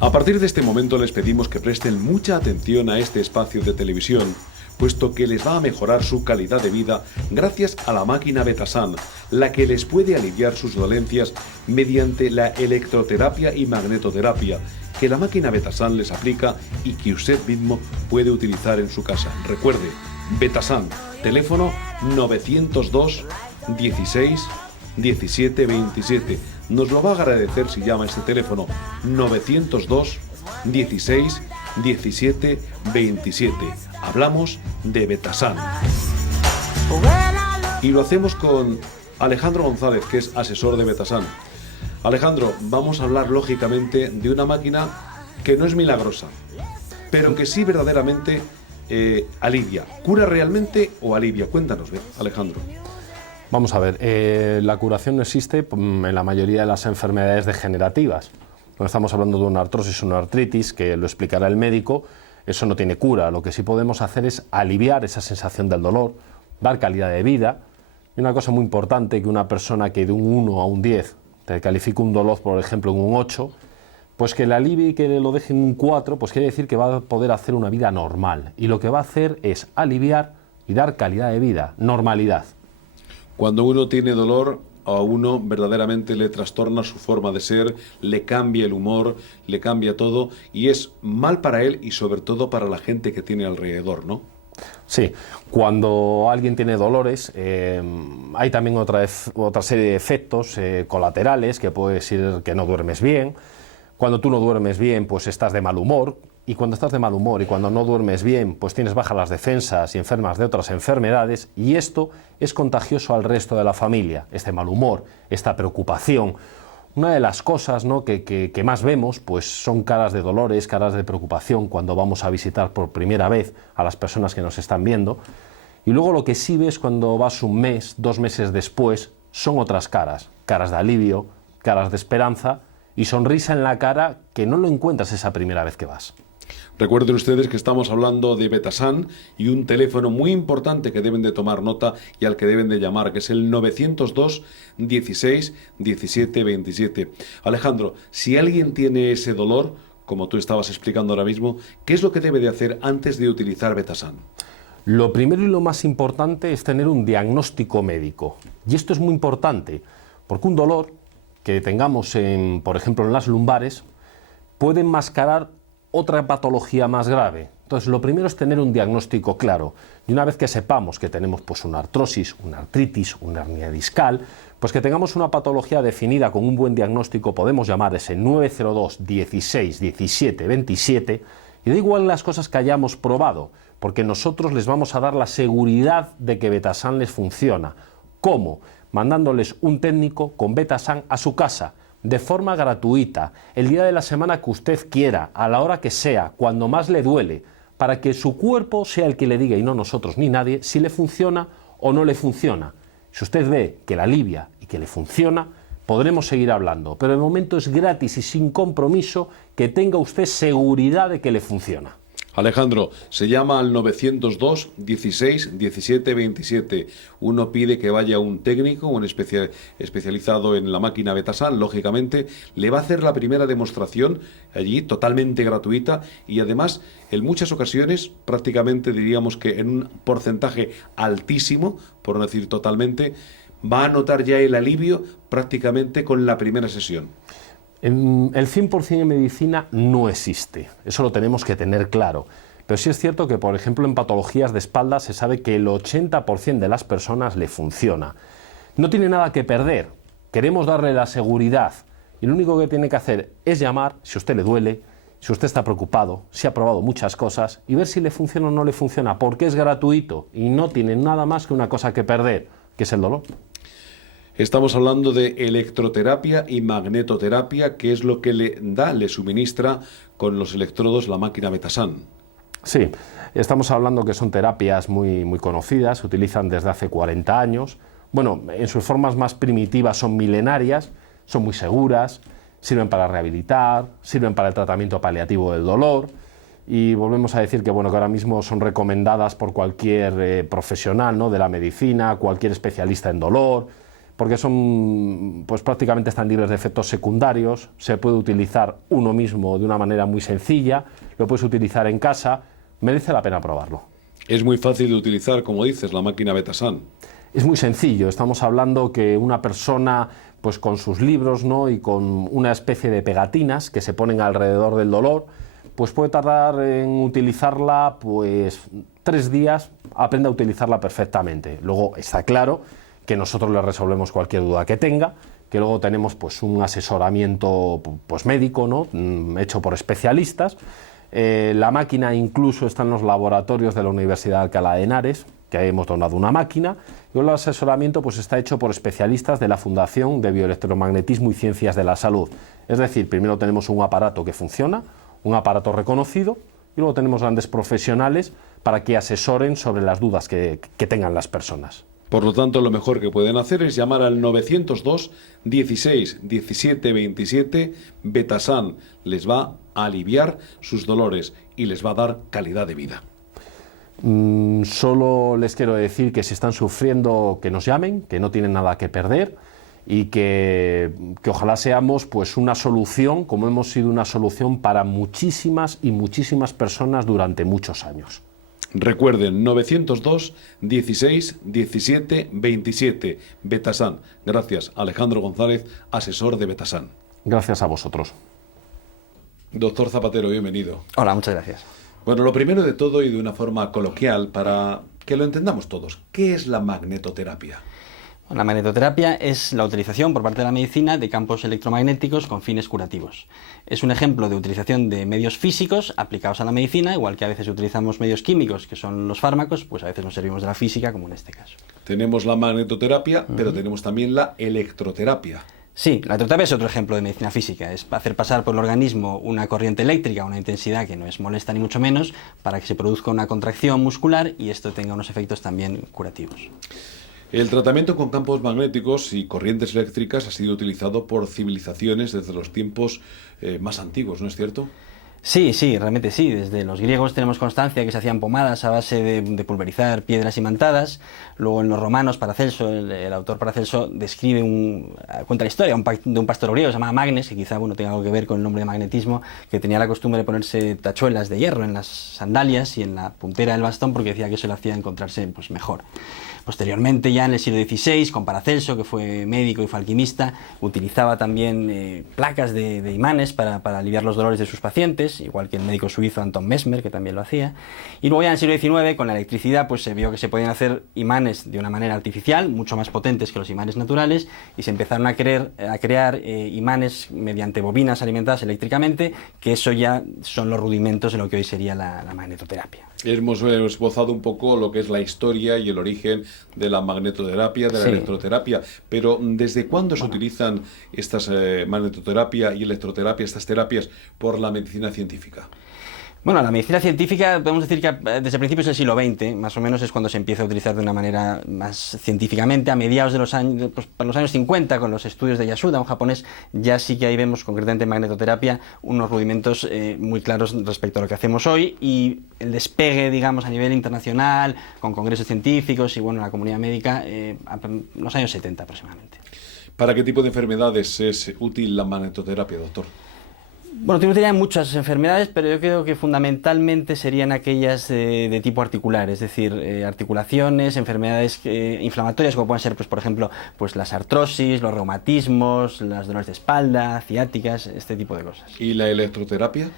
A partir de este momento les pedimos que presten mucha atención a este espacio de televisión, puesto que les va a mejorar su calidad de vida gracias a la máquina Betasan, la que les puede aliviar sus dolencias mediante la electroterapia y magnetoterapia, que la máquina Betasan les aplica y que usted mismo puede utilizar en su casa. Recuerde, Betasan, teléfono 902 16 17 27. Nos lo va a agradecer si llama a este teléfono 902 16 17 27. Hablamos de Betasan. Y lo hacemos con Alejandro González, que es asesor de Betasan. Alejandro, vamos a hablar lógicamente de una máquina que no es milagrosa, pero que sí verdaderamente alivia. ¿Cura realmente o alivia? Cuéntanos, Alejandro. Vamos a ver, la curación no existe en la mayoría de las enfermedades degenerativas. No estamos hablando de una artrosis o una artritis, que lo explicará el médico, eso no tiene cura. Lo que sí podemos hacer es aliviar esa sensación del dolor, dar calidad de vida. Y una cosa muy importante, que una persona que de un 1 a un 10 te califica un dolor, por ejemplo, en un 8, pues que le alivie y que lo deje en un 4, pues quiere decir que va a poder hacer una vida normal. Y lo que va a hacer es aliviar y dar calidad de vida, normalidad. Cuando uno tiene dolor, a uno verdaderamente le trastorna su forma de ser, le cambia el humor, le cambia todo, y es mal para él y sobre todo para la gente que tiene alrededor, ¿no? Sí, cuando alguien tiene dolores, hay también otra serie de efectos colaterales, que puede ser que no duermes bien. Cuando tú no duermes bien, pues estás de mal humor, y cuando estás de mal humor y cuando no duermes bien, pues tienes bajas las defensas y enfermas de otras enfermedades, y esto es contagioso al resto de la familia, este mal humor, esta preocupación. Una de las cosas, ¿no?, que más vemos, pues son caras de dolores, caras de preocupación cuando vamos a visitar por primera vez a las personas que nos están viendo, y luego lo que sí ves cuando vas un mes, 2 meses después, son otras caras, caras de alivio, caras de esperanza y sonrisa en la cara que no lo encuentras esa primera vez que vas. Recuerden ustedes que estamos hablando de Betasan y un teléfono muy importante que deben de tomar nota y al que deben de llamar, que es el 902 16 17 27. Alejandro, si alguien tiene ese dolor, como tú estabas explicando ahora mismo, ¿qué es lo que debe de hacer antes de utilizar Betasan? Lo primero y lo más importante es tener un diagnóstico médico. Y esto es muy importante, porque un dolor que tengamos, por ejemplo, en las lumbares, puede enmascarar otra patología más grave. Entonces, lo primero es tener un diagnóstico claro. Y una vez que sepamos que tenemos pues una artrosis, una artritis, una hernia discal, pues que tengamos una patología definida con un buen diagnóstico, podemos llamar ese 902 16 17 27, y da igual las cosas que hayamos probado, porque nosotros les vamos a dar la seguridad de que Betasan les funciona. ¿Cómo? Mandándoles un técnico con Betasan a su casa, de forma gratuita, el día de la semana que usted quiera, a la hora que sea, cuando más le duele, para que su cuerpo sea el que le diga, y no nosotros ni nadie, si le funciona o no le funciona. Si usted ve que le alivia y que le funciona, podremos seguir hablando, pero de momento es gratis y sin compromiso, que tenga usted seguridad de que le funciona. Alejandro, se llama al 902 16 17 27. Uno pide que vaya un técnico, un especializado en la máquina Betasan, lógicamente, le va a hacer la primera demostración allí, totalmente gratuita, y además, en muchas ocasiones, prácticamente diríamos que en un porcentaje altísimo, por no decir totalmente, va a notar ya el alivio prácticamente con la primera sesión. El 100% en medicina no existe, eso lo tenemos que tener claro. Pero sí es cierto que, por ejemplo, en patologías de espalda se sabe que el 80% de las personas le funciona. No tiene nada que perder, queremos darle la seguridad y lo único que tiene que hacer es llamar si a usted le duele, si usted está preocupado, si ha probado muchas cosas y ver si le funciona o no le funciona, porque es gratuito y no tiene nada más que una cosa que perder, que es el dolor. Estamos hablando de electroterapia y magnetoterapia, que es lo que le suministra con los electrodos la máquina Betasan. Sí, estamos hablando que son terapias muy conocidas, se utilizan desde hace 40 años. Bueno, en sus formas más primitivas son milenarias, son muy seguras, sirven para rehabilitar, sirven para el tratamiento paliativo del dolor. Y volvemos a decir que, bueno, que ahora mismo son recomendadas por cualquier profesional, ¿no?, de la medicina, cualquier especialista en dolor. porque son, pues prácticamente están libres de efectos secundarios, se puede utilizar uno mismo de una manera muy sencilla, lo puedes utilizar en casa, merece la pena probarlo. Es muy fácil de utilizar, como dices, la máquina Betasan. Es muy sencillo, estamos hablando que una persona pues con sus libros, ¿no?, y con una especie de pegatinas que se ponen alrededor del dolor, pues puede tardar en utilizarla pues 3 días, aprende a utilizarla perfectamente. Luego está claro que nosotros le resolvemos cualquier duda que tenga, que luego tenemos pues un asesoramiento pues médico, ¿no?, hecho por especialistas. La máquina incluso está en los laboratorios de la Universidad de Alcalá de Henares, que hemos donado una máquina, y el asesoramiento pues está hecho por especialistas de la Fundación de Bioelectromagnetismo y Ciencias de la Salud. Es decir, primero tenemos un aparato que funciona, un aparato reconocido, y luego tenemos grandes profesionales para que asesoren sobre las dudas que tengan las personas. Por lo tanto, lo mejor que pueden hacer es llamar al 902 16 17 27. Betasan les va a aliviar sus dolores y les va a dar calidad de vida. Solo les quiero decir que si están sufriendo, que nos llamen, que no tienen nada que perder y que ojalá seamos pues una solución, como hemos sido una solución para muchísimas y muchísimas personas durante muchos años. Recuerden, 902 16 17 27. Betasan. Gracias, Alejandro González, asesor de Betasan. Gracias a vosotros. Doctor Zapatero, bienvenido. Hola, muchas gracias. Bueno, lo primero de todo y de una forma coloquial, para que lo entendamos todos, ¿qué es la magnetoterapia? La magnetoterapia es la utilización por parte de la medicina de campos electromagnéticos con fines curativos. Es un ejemplo de utilización de medios físicos aplicados a la medicina, igual que a veces utilizamos medios químicos, que son los fármacos, pues a veces nos servimos de la física, como en este caso. Tenemos la magnetoterapia, pero tenemos también la electroterapia. Sí, la electroterapia es otro ejemplo de medicina física, es hacer pasar por el organismo una corriente eléctrica a una intensidad que no es molesta ni mucho menos, para que se produzca una contracción muscular y esto tenga unos efectos también curativos. El tratamiento con campos magnéticos y corrientes eléctricas ha sido utilizado por civilizaciones desde los tiempos más antiguos, ¿no es cierto? Sí, realmente sí. Desde los griegos tenemos constancia que se hacían pomadas a base de pulverizar piedras imantadas. Luego en los romanos, Paracelso, el autor Paracelso, describe cuenta la historia de un pastor griego, se llamaba Magnes, que quizá tenga algo que ver con el nombre de magnetismo, que tenía la costumbre de ponerse tachuelas de hierro en las sandalias y en la puntera del bastón porque decía que eso le hacía encontrarse pues, mejor. Posteriormente, ya en el siglo XVI, con Paracelso, que fue médico y fue alquimista, utilizaba también placas de imanes para aliviar los dolores de sus pacientes, igual que el médico suizo Anton Mesmer, que también lo hacía. Y luego ya en el siglo XIX, con la electricidad, pues se vio que se podían hacer imanes de una manera artificial, mucho más potentes que los imanes naturales, y se empezaron a crear imanes mediante bobinas alimentadas eléctricamente, que eso ya son los rudimentos de lo que hoy sería la magnetoterapia. Hemos esbozado un poco lo que es la historia y el origen de la magnetoterapia, de la electroterapia, pero ¿desde cuándo se utilizan estas magnetoterapia y electroterapia, estas terapias, por la medicina científica? Bueno, la medicina científica, podemos decir que desde principios del siglo XX, más o menos, es cuando se empieza a utilizar de una manera más científicamente. A mediados de los años, para los años 50, con los estudios de Yasuda, un japonés, ya sí que ahí vemos concretamente en magnetoterapia unos rudimentos muy claros respecto a lo que hacemos hoy, y el despegue, digamos, a nivel internacional, con congresos científicos y, bueno, la comunidad médica, en los años 70 aproximadamente. ¿Para qué tipo de enfermedades es útil la magnetoterapia, doctor? Bueno, tiene muchas enfermedades, pero yo creo que fundamentalmente serían aquellas de tipo articular, es decir, articulaciones, enfermedades inflamatorias, como pueden ser, pues, por ejemplo, pues, las artrosis, los reumatismos, los dolores de espalda, ciáticas, este tipo de cosas. ¿Y la electroterapia?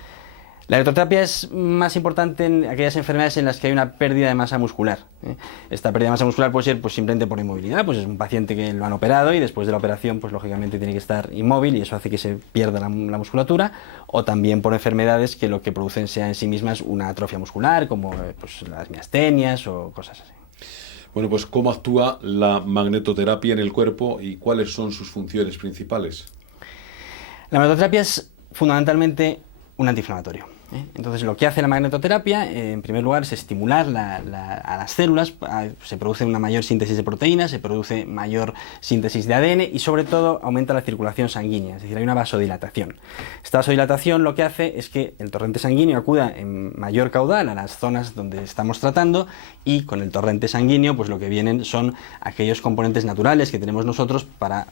La electroterapia es más importante en aquellas enfermedades en las que hay una pérdida de masa muscular. Esta pérdida de masa muscular puede ser pues, simplemente por inmovilidad, pues es un paciente que lo han operado y después de la operación pues lógicamente tiene que estar inmóvil y eso hace que se pierda la musculatura, o también por enfermedades que lo que producen sea en sí mismas una atrofia muscular, como pues, las miastenias o cosas así. Bueno, pues ¿cómo actúa la magnetoterapia en el cuerpo y cuáles son sus funciones principales? La magnetoterapia es fundamentalmente un antiinflamatorio. Entonces, lo que hace la magnetoterapia, en primer lugar, es estimular a las células, se produce una mayor síntesis de proteínas, se produce mayor síntesis de ADN y, sobre todo, aumenta la circulación sanguínea, es decir, hay una vasodilatación. Esta vasodilatación lo que hace es que el torrente sanguíneo acuda en mayor caudal a las zonas donde estamos tratando, y con el torrente sanguíneo, pues lo que vienen son aquellos componentes naturales que tenemos nosotros para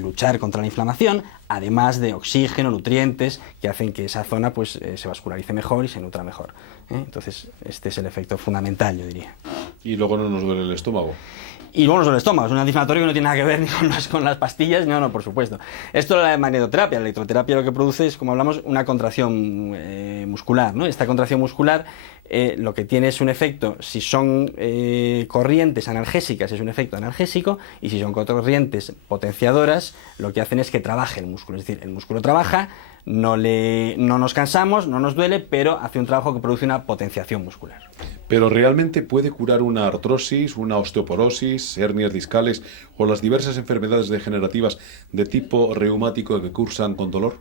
luchar contra la inflamación, además de oxígeno, nutrientes, que hacen que esa zona pues se vascularice mejor y se nutra mejor. Entonces, este es el efecto fundamental, yo diría. Y luego no nos duele el estómago. Y luego el estómago, es un antiinflamatorio que no tiene nada que ver ni con las pastillas, no, por supuesto. Esto es la magnetoterapia. La electroterapia lo que produce es, como hablamos, una contracción muscular, ¿no? Esta contracción muscular lo que tiene es un efecto, si son corrientes analgésicas, es un efecto analgésico, y si son corrientes potenciadoras, lo que hacen es que trabaje el músculo. Es decir, el músculo trabaja, no nos cansamos, no nos duele, pero hace un trabajo que produce una potenciación muscular. ¿Pero realmente puede curar una artrosis, una osteoporosis, hernias discales o las diversas enfermedades degenerativas de tipo reumático que cursan con dolor?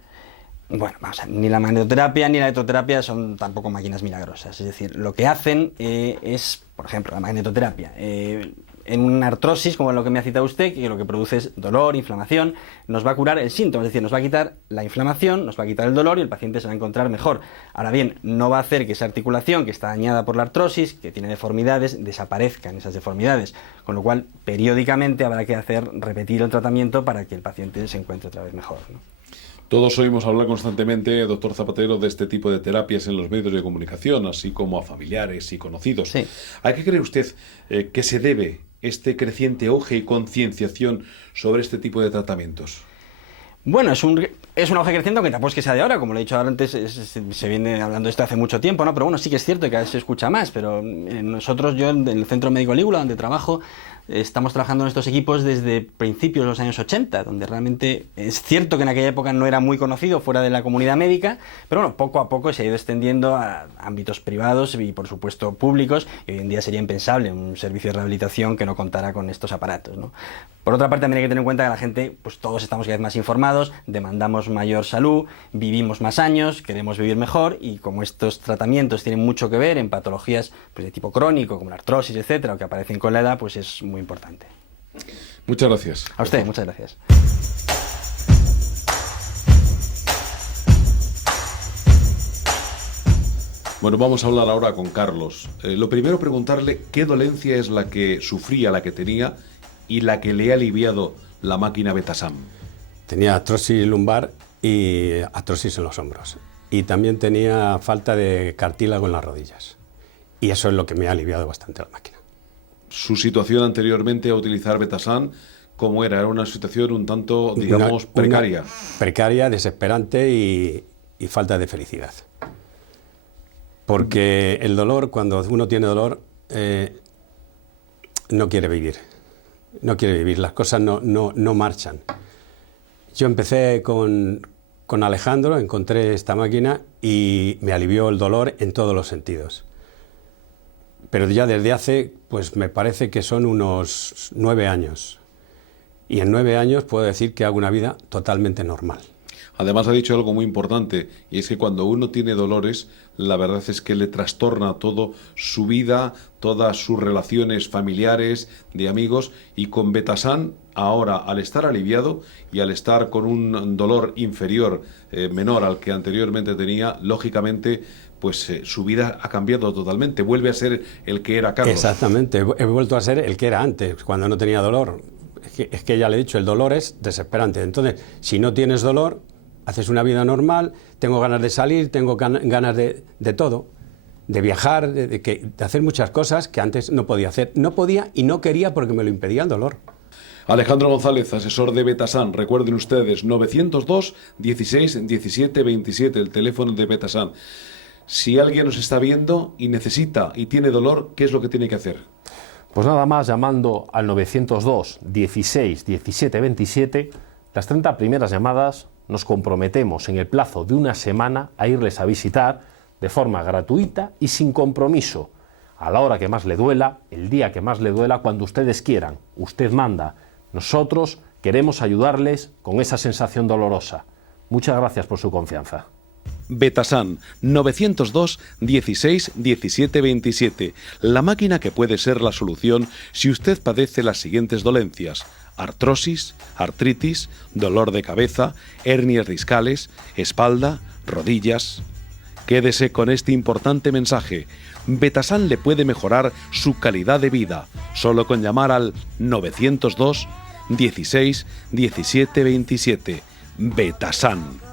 Bueno, vamos a ver, ni la magnetoterapia ni la electroterapia son tampoco máquinas milagrosas. Es decir, lo que hacen es, por ejemplo, la magnetoterapia. En una artrosis, como lo que me ha citado usted, que lo que produce es dolor, inflamación, nos va a curar el síntoma, es decir, nos va a quitar la inflamación, nos va a quitar el dolor y el paciente se va a encontrar mejor. Ahora bien, no va a hacer que esa articulación que está dañada por la artrosis, que tiene deformidades, desaparezcan esas deformidades, con lo cual periódicamente habrá que repetir el tratamiento para que el paciente se encuentre otra vez mejor, ¿no? Todos oímos hablar constantemente, doctor Zapatero, de este tipo de terapias en los medios de comunicación, así como a familiares y conocidos. Sí. ¿A qué cree usted que se debe este creciente auge y concienciación sobre este tipo de tratamientos? Bueno, es un auge creciente, aunque tampoco es que sea de ahora, como lo he dicho antes, se viene hablando de esto hace mucho tiempo, ¿no? Pero bueno, sí que es cierto que cada vez se escucha más, pero yo en el Centro Médico Lígula, donde trabajo, estamos trabajando en estos equipos desde principios de los años 80, donde realmente es cierto que en aquella época no era muy conocido fuera de la comunidad médica, pero bueno, poco a poco se ha ido extendiendo a ámbitos privados y, por supuesto, públicos, y hoy en día sería impensable un servicio de rehabilitación que no contara con estos aparatos, ¿no? Por otra parte, también hay que tener en cuenta que la gente, pues todos estamos cada vez más informados, demandamos mayor salud, vivimos más años, queremos vivir mejor, y como estos tratamientos tienen mucho que ver en patologías pues, de tipo crónico, como la artrosis, etcétera, o que aparecen con la edad, pues es muy importante. Muchas gracias. A usted, muchas gracias. Bueno, vamos a hablar ahora con Carlos. Lo primero, preguntarle qué dolencia es la que sufría, la que tenía y la que le ha aliviado la máquina Betasan. Tenía artrosis lumbar y artrosis en los hombros. Y también tenía falta de cartílago en las rodillas. Y eso es lo que me ha aliviado bastante la máquina. Su situación anteriormente a utilizar Betasan, ¿cómo era? Era una situación un tanto, digamos, precaria. Precaria, desesperante y falta de felicidad. Porque el dolor, cuando uno tiene dolor, no quiere vivir. No quiere vivir, las cosas no marchan. Yo empecé con Alejandro, encontré esta máquina y me alivió el dolor en todos los sentidos. Pero ya desde hace, pues me parece que son unos 9 años. Y en 9 años puedo decir que hago una vida totalmente normal. Además ha dicho algo muy importante, y es que cuando uno tiene dolores, la verdad es que le trastorna todo su vida, todas sus relaciones familiares, de amigos, y con Betasan, ahora, al estar aliviado y al estar con un dolor inferior, menor al que anteriormente tenía, lógicamente, pues su vida ha cambiado totalmente, vuelve a ser el que era Carlos. Exactamente, he vuelto a ser el que era antes, cuando no tenía dolor. Es que ya le he dicho, el dolor es desesperante. Entonces, si no tienes dolor, haces una vida normal, tengo ganas de salir, tengo ganas de todo, de viajar, de hacer muchas cosas que antes no podía hacer. No podía y no quería porque me lo impedía el dolor. Alejandro González, asesor de Betasan. Recuerden ustedes, 902 16 17 27, el teléfono de Betasan. Si alguien nos está viendo y necesita y tiene dolor, ¿qué es lo que tiene que hacer? Pues nada más, llamando al 902 16 17 27, las 30 primeras llamadas nos comprometemos en el plazo de una semana a irles a visitar de forma gratuita y sin compromiso, a la hora que más le duela, el día que más le duela, cuando ustedes quieran. Usted manda. Nosotros queremos ayudarles con esa sensación dolorosa. Muchas gracias por su confianza. Betasan 902 16 17 27. La máquina que puede ser la solución si usted padece las siguientes dolencias: artrosis, artritis, dolor de cabeza, hernias discales, espalda, rodillas. Quédese con este importante mensaje. Betasan le puede mejorar su calidad de vida solo con llamar al 902 16 17 27. Betasan.